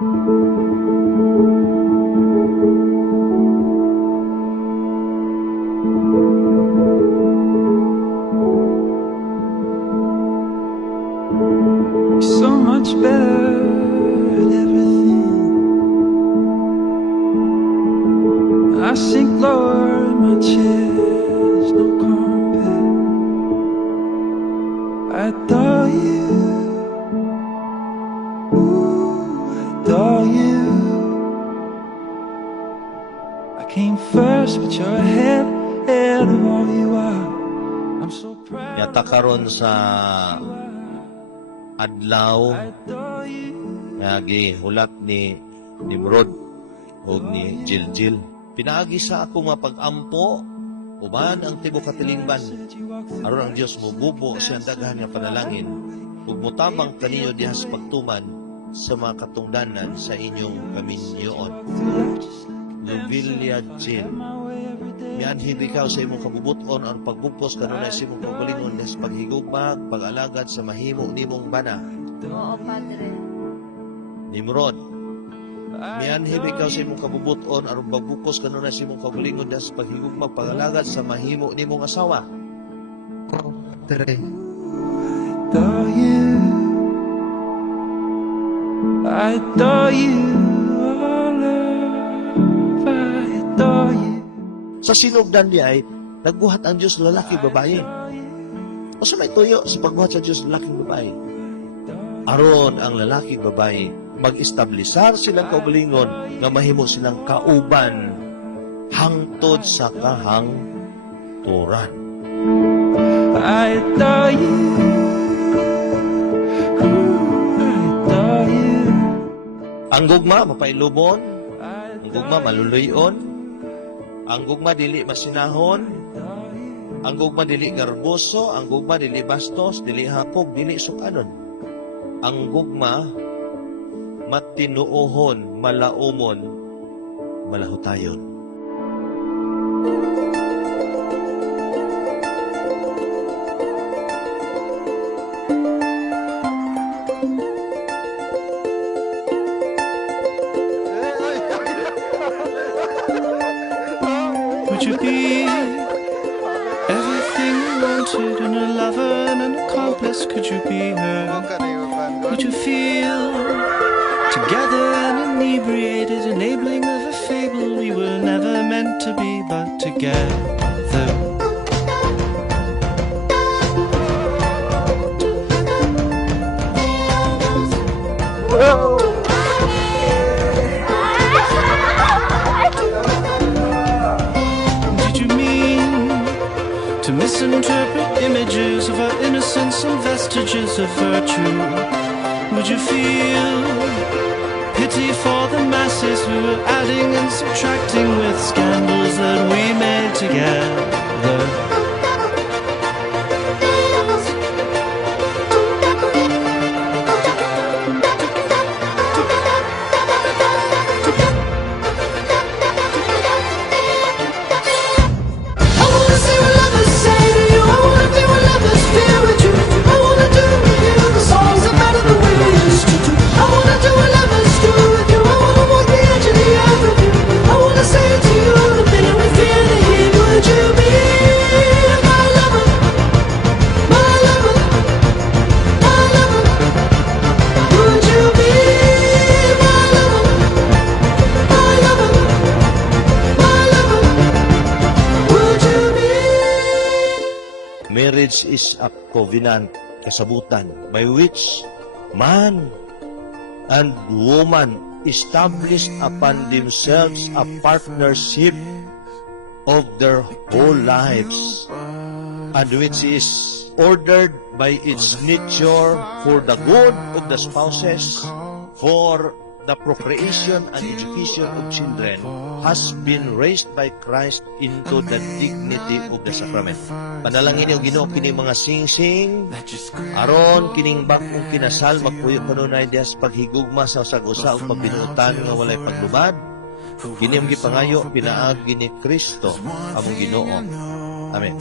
So much better at everything. I sink lower in my chair, there's no compare. I adore you, ooh, I adore you. I came first, but you're ahead of all you are. I'm so proud. Yata karon sa adlaw nga gihulat ni Nimrod o ni Jiljil. Pinaagi sa ako nga pag-ampo uban ang tibuok katilingban aron ang Dios mububo sa daghan nga panalangin ug mutabang kaniyo diha sa pagtuman sa mga katungdanan sa inyong kaminyoon. Nobilia Jill, mianhid ikaw sa imong kabubuton ang pagbupos kanunay sa imong pagbalingon sa paghigugma, pag-alagad sa mahimo nimong bana. Oo, Padre. Nimrod, mianhid ikaw sa imong kabubuton aron pagbupos kanunay sa imong pagbalingon sa paghigugma, pag-alagad sa mahimo nimong asawa. Padre. Adore you, I adore you, oh love, I adore you. Sa sinugdan niya ay nagbuhat ang Diyos lalaki babae. O sa may tuyo sa pagbuhat sa Diyos lalaking babae. Aron ang lalaki babae mag-establisar silang kaugalingon nga mahimo silang kauban hangtod sa kahangturan. I adore you, ooh, I adore you. Ang gugma mapailubon, ang gugma maluluyon, ang gugma dili masinahon, ang gugma dili garboso, ang gugma dili bastos, dili hapog, dili sukanon. Ang gugma matinuohon, malaumon, malahutayon. Would you be everything you wanted in a lover and an accomplice? Could you be her? Would you feel together and inebriated, enabling of a fable we were never meant to be, but together? Did you mean to misinterpret images of our innocence and vestiges of virtue? Would you feel pity for the masses who were adding and subtracting with scandals that we made together? Marriage is a covenant, kasabutan, by which man and woman established upon themselves a partnership of their whole lives, and which is ordered by its nature for the good of the spouses, for the procreation and education of children, has been raised by Christ into the dignity of the sacrament. Panalangin niyo Ginoo kini mga sing-sing aron kining bag-ong kinasal magpuyo kanunay diha sa paghigugma sa usag-usa ug pagbinuotan nga walay paglubad. Kini ang gipangayo pinaagi ni Kristo among Ginoo. Amen.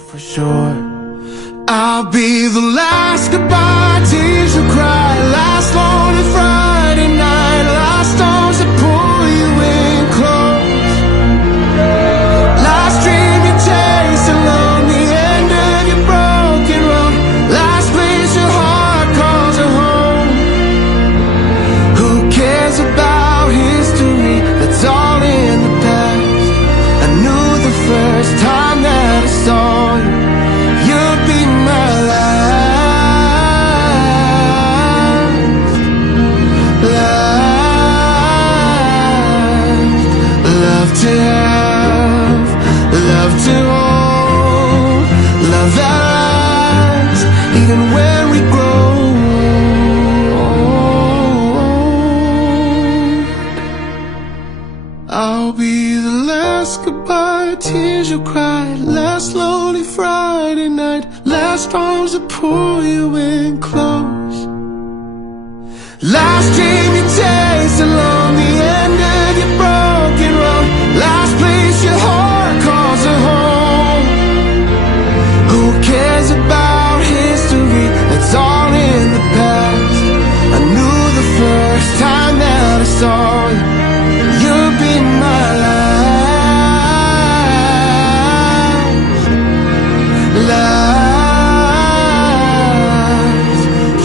I'll be the last goodbye tears you cry, last lonely Friday night, last on arms that pull you in close. Last dream you taste along the end of your broken road. Last place your heart calls a home. Who cares about history? It's all in the past. I knew the first time that I saw you, you've been my last.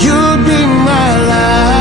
You've been my last.